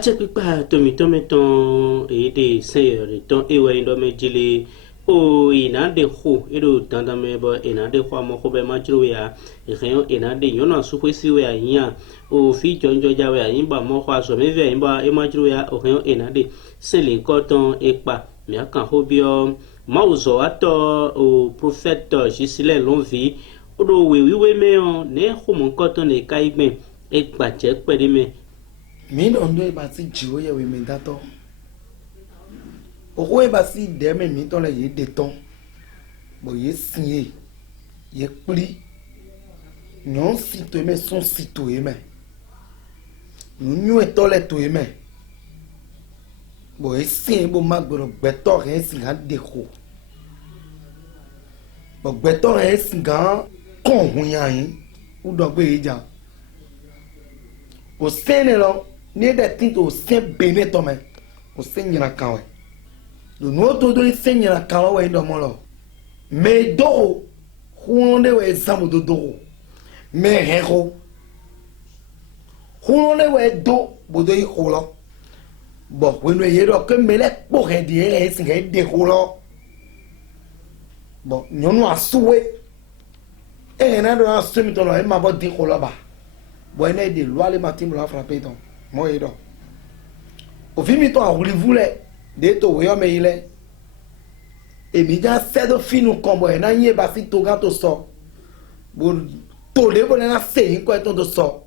ache pipa tomiton ede seyore ton ewe indome jile o inade ho edo dandame bo inade ho amoko be majro ya eyan inade yona sukwesi we anya o fi jonjo jawe ayin ba mo ho aso me ve ba e majro ya o eyan inade sele koton epa mi akan ho bio mauzo ato o prophète Gisile lonvi odo we me on ne ho mon koton e kaigbe epa che pede me mi ondo e basi jiwo ye we mendato o e basi de me mi ton le ye de ton bo ye signé ye pli non sito e me son sito e me nu e to le to e me bo e sin bo magboro gbeto re sin ga de ko bo gbeto re sin ga kon hun yan yin u do gbe eja o senelo ni de tinto o sen beneto me o senyina kanwe do no to do senyina kanwe ndo mo lo me do hunde we exam do me hero hunde we do bodo i holo bo we no yero ke me le po he di e sin he de holo bo nyonu asuwe e na do asumi to lo e ma bo di holo ba bo ene de lo ale matim la frapper ton mo yedo o fi mi to awulivu le de to we o me ile èmi já sedo finu kombo e na yin ba fi to ga to so bo to le bo na se yin ko e to so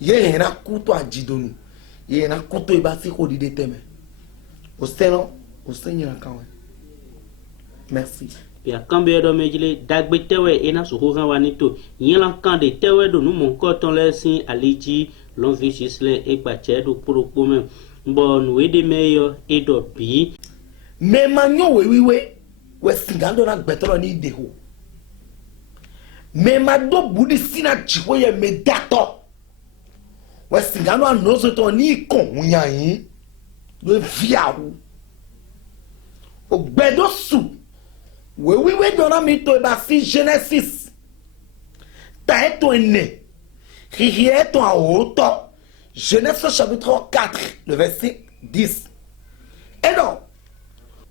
ye na kuto ajidonu ye na kuto e ba fi ko dide teme o seno o senyira kanwe merci ya kambe do mejile dagbe tewe ena so ho wanito yin la kan de tewe do nu mon koton lesin aliji lon Gisile e pa che do poropo me bon we de meyo e do bi me manyo we singando na gbetoro ni deho me mado budi sina chiwo ye me dato we singando anozo to ni kon yan we viawu o gbedo su we dona mi to ba si Genesis ta eto ene qui est en haut Genèse chapitre 4 le verset 10 et non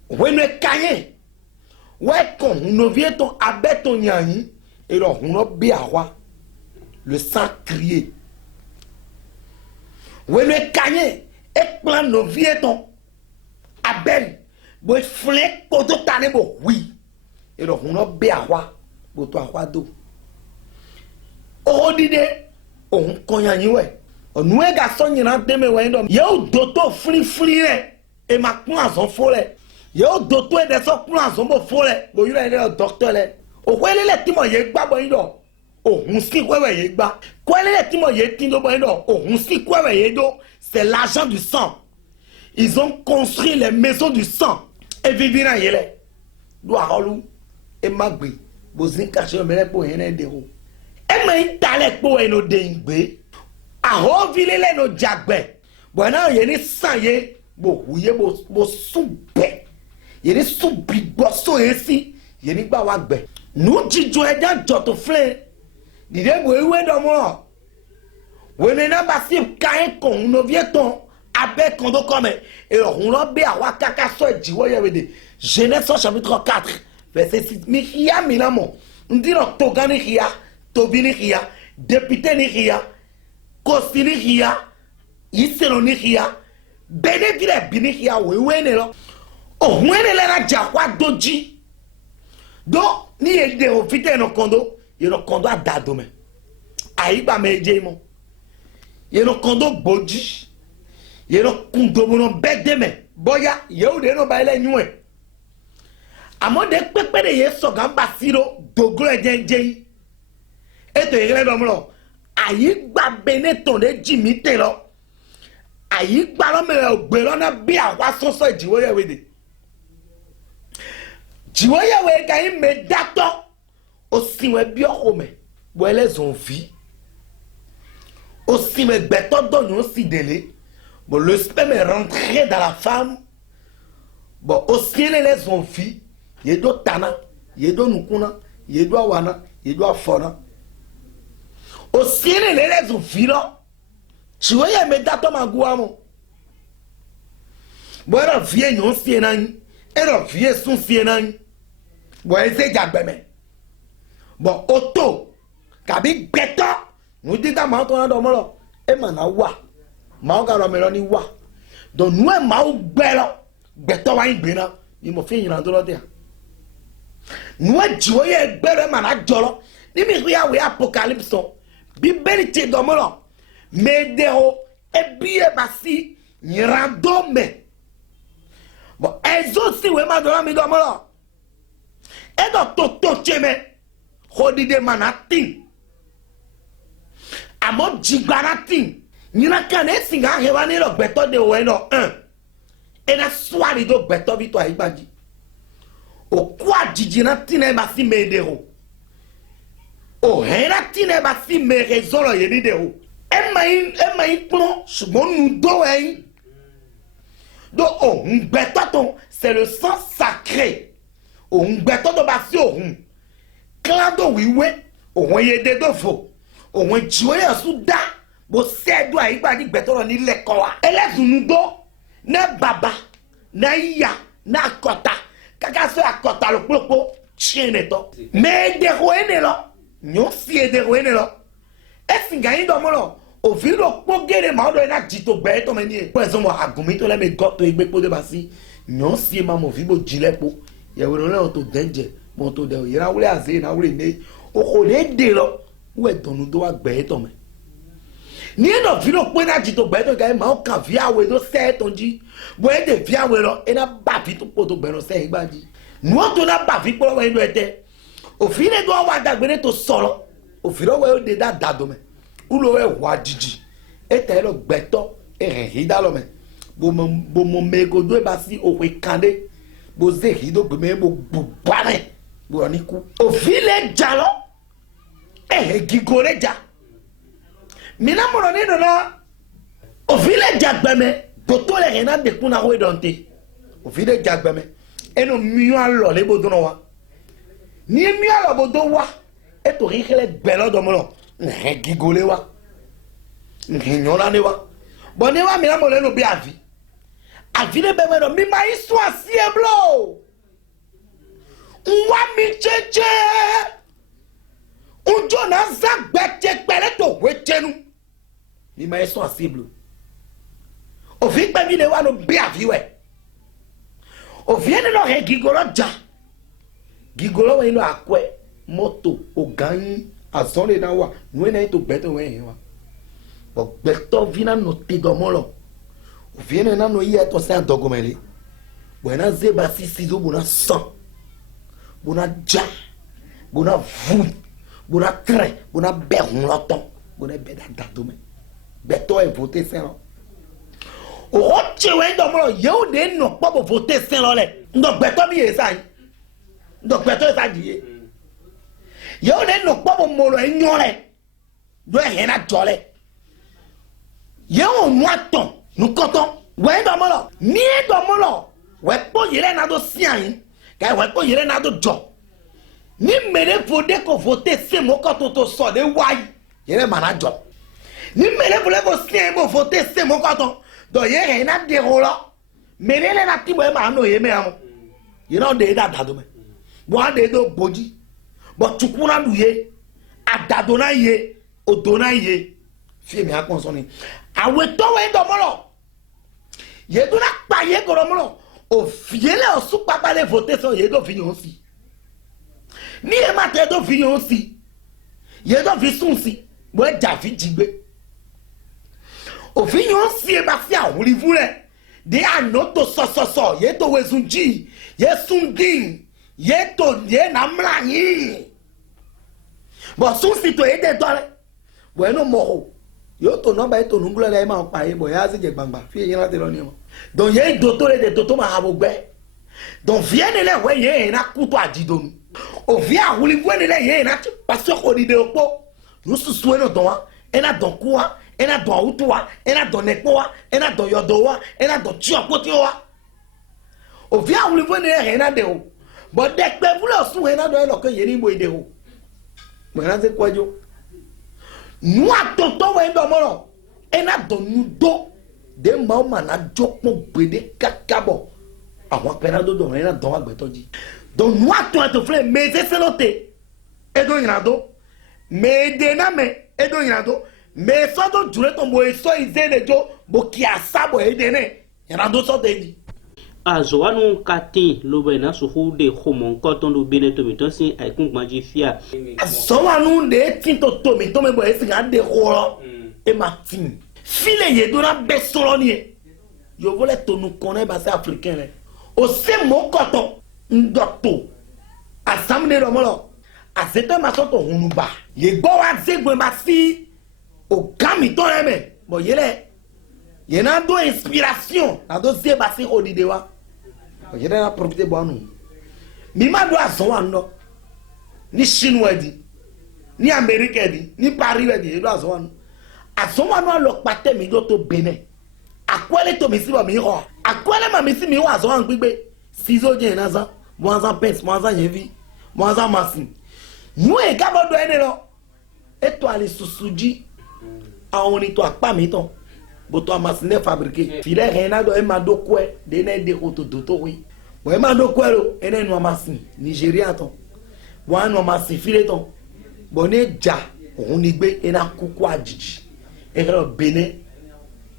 when we kanye we kon no vie ton abeton yan et donc on a bien le sang crié when we kanye et plan no vie ton abel bo flek ko to tane bo oui et donc on a bien bo to akwa do o dide on konyan we onu e ga so nyina deme we ndo yo doto free e ma kun azon fole yo doto e de so kun azon bo fole bo yu le docteur le o kwele le timo ye gba bo ndo ohun si kwewe ye gba kwele le timo ye tin do bo ndo ohun si kwewe ye do c'est l'argent du sang. Ils ont construit les maisons du sang et vivira yele do aholu e magbe bo zin kache mele po ene de ho e ma intale po eno de ngbe aho vilele no jagbe bona ye ni sanye bo huye bo sube ye ni subi bo so esi ye ni gba wa gbe nu jijo eja joto fle dide bo ewe do mo we ne na ba si kan kon no vieton abe kondo comme et on lo be awa kaka so jiwo ye we de Genèse chapitre 4 verset 6 mi hiya milamo ndiro togani hiya tobini hiya député ni hiya kosini hiya iselo ni hiya bene vile bini hiya we ne lo o wene le na jakwa doji do ni ede o fite no kondo adado me ayi ba meje mo ye no kondo boji ye no kundo mo no bede me boya ye o de no ba ile nyue amode pepe de ye so gamba siro dogro ejenje eto yele do mo lo ayi gba beneton de jimite lo ayi gba lo me ogbe lo na bi awa soso jiwo ye we de jiwo ye we ka yi me dato o siwe bi o me bo ele zon vie o si me gbeto do no si dele bon le sperme est rentré dans la femme bon o si les zon vie ye do tana ye do nukuna ye do wana ye do afona o si les zon vie lo tu vois me dato ma guamo boira vie nyon sienan et le vie son sienan boira c'est jagbeme bon auto kabi beto nous dit ta ma to na do mo lo e ma na wa ma o ga ro me lo ni wa donc nous ma o gbelo beto wa igbe na ni mo fi yin do lo de nous jiwo ye gbelo ma na jolo ni mi ri awe apocalypse bíbélì ti do mo lo me de o e biye basi yirando me bon ezo si we ma do na mi do mo lo e do to cheme hodide manatin amo jigbanatin nyina kane singa hewa ni lo gbeto de we no 1 e na swari do gbeto bi to aigbaji o kwa jijina tine ba si medero o hera tine ba si me rezolo yedi de o e mai plon sugbon nu do e do o gbeto ton c'est le sang sacré o gbeto do ba si o clando wiwe o yede do fo o won jiwe asu da bo sedo aigbaji gbeto ro ni leko wa elezunu do na baba na iya na kota kaka so akota lo popo chine to me de roene lo nyo si de roene lo e singa yin do mo lo o fi lo po gere ma do na jito gbe to me ni por exemple agumi to le me go to igbe po de basi nyo si ma mo fi bo jilepo ye wo lo to denje mo to de yira wule aze na wule ne o ko le de lo we donu do wa gbe to me ni no fi lo pe na jito gbe to ga ma o kan fi awe do se to ji bo e de fi awe lo e na ba fi to po to gbe lo se igbaji nu to na ba fi po we no ete o fi le do wa dagbe ne to soro o fi lo we o de da do me ulo we wa jiji e te lo gbe to e re hida lo me bo mo me go do e ba si o we kande bo ze hido gbe me bo bare bo ni ku o fi le jalo e gigore ja mina mo ni no na o fi le jagbeme toto le rena de kuna ho donte o fi le jagbeme eno miyo alo le bodo no wa ni miyo alo bodo wa e to ri khele gbelo do mo lo ne gigole wa ni nyola ne wa bo ne wa mina mo le no bi avi le bebe no mi ma isu asieblo nwa mi cheche unjo na zagbete pere to wetenu mi ma isu asieblo o fi gbe mi le wa no bi avi we o fi ene lo he gigolo ja gigolo we no akwe moto o gan azole na wa nu ene to beto we wa bo beto vina no te do mo lo o fi ene na no ye to se dogomele buena zeba sisi do bona san bona ja bona vu bona tre bona berun loton bona beda dato me beto e voter sen lo o chewe do mo ye o de no po bo voter sen lo le ndo beto mi e sai ndo beto e sa die ye o de no po bo mo lo enyo le do e na jole ye o nu aton nu koton we do mo lo ni do mo lo we po yire na do sian ka we po yire na do jo ni mere fode ko voter se mo ko to so de wai yire mana jo ni mere vole ko sian mo voter se mo ko to do yire na de rolo mere le na ti mo e ma no ye me am yire on de da do me bo an de do boji bo tukuna du ye adado na ye odo na ye fi mi akon so ni awe to we do mo lo ye do na pa ye ko mo lo o fiele o su papa le voter so ye do fi yon si ni e ma te do fi yon si ye do fi sun si bo e ja fi jigbe o fi yon si e ba fi awuri vure de anoto so ye to wezunji ye sundin ye to ye na mlanyi bo sun si to e de tole bo e no mo yo to no ba e to nunglo le ma pa e bo ya se je gbangba fi yin la te lo ni mo donc ye doto le de toto ma habogbe donc vienne le we ye na kuto adidonu o via wuli vene le ye na parce que ni de opo nous souwe no don wa ena don kuwa ena don utuwa ena don nepowa ena don yodowa ena don chiopotiowa o via wuli vene le na de o bo de pe vulo sun ena do e lo kan ye ni mo ide o mo na se kwajo nu atoto we do mo lo et n'a donné d'eau de maman n'a jokmo bede kakabo avant pena do don ena don agbeto ji donc nous to frère mais c'est noté et do yinado mais de na me et do yinado mais so do jure to mo so ize le jo bo ki asabo e de ne yinado so de ji azwanu katin lobe na suhu de khomon koton do beneto mitonsi ay kun gbanji fia azwanu de tinto to me bo esi ga de khoro e martin file ye do na besolonie yo vole to nous connaît basé africain aussi mon coton ndoto assemblée de molo asete masoto hunuba ye gbo wa zegbe masi o gami to reme bo yele ye na do inspiration na do se basi odide wa o yele na profiter bo anu mi ma do azon ando ni chinois di ni américain di ni paris di do azon anu lo pate mi do to benin akwele to mi si ba mi ho akwele ma mi si mi wa azon gbigbe sizo je na za mo azan pens mo azan yevi mo azan masin nu e ka bodo ene lo eto ali susuji awon ni to apa mi ton bo to amasine fabriquer file rena do e ma do kwe de ne de ko to to wi bo e ma do kwe lo ene nu amasin Nigeria ton bo anu amasin file ton bo ne ja ohun ni gbe ena kuku ajiji e ro Benin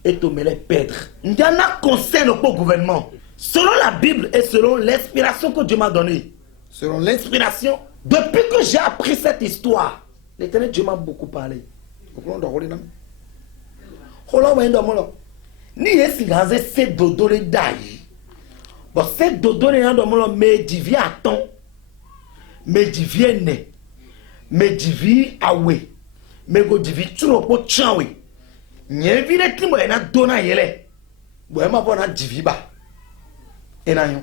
et to me les perdre. Il y en a concerne au gouvernement. Selon la Bible et selon l'inspiration que Dieu m'a donnée, selon l'inspiration, depuis que j'ai appris cette histoire, l'Éternel Dieu m'a beaucoup parlé. Ni esi gaze se dodo le dai. Bon, se dodo le yando molo me divi aton, me divi ne, me divi awe, me go divi tuno po chanwe. Nye vile timbo ena dona yele bo ema bona diviba ena yo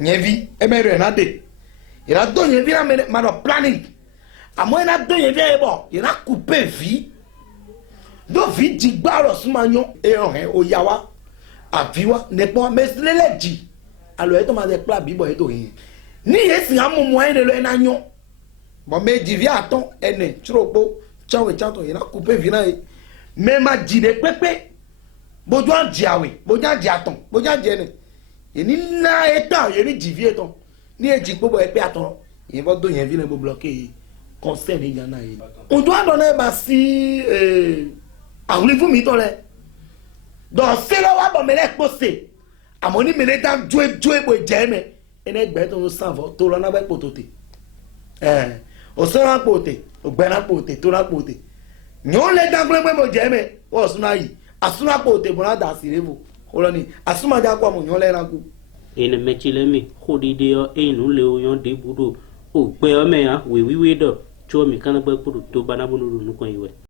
nye vi emero ena de ena do nye vi na mano planning amo ena do nye vi ebo ena couper vie do vi digba ro sumanyo e ohen oyawa aviwa nepo meslele ji alo eto ma de pla bibo eto yin ni yesi amumu ene lo ena yo bo me divi aton ene churopo chawe chanto ena couper vie na même à dire pépé bojan diawe bojan diaton bojan diene eni na etan yeri divie ton ni eji pobo epe aton yen bo do yen vi na bo bloquer concert ni yana yi on doit donner basi vous mi ton le donc c'est là wa bo mele posé amoni mele dan joe bo jeme ene gbe ton sanvo to lo na be potote o se ran pote o gbe na pote to na pote nyo le dangle mo jeme o suna yi asuna po te bona da sirevo holoni asuma ja kwa mo nyo le ranku ene mechilemi khodide yo enu le oyon de budo o pe o me ya we do cho mi kana gbe kudu to bana bunu nu kon iwe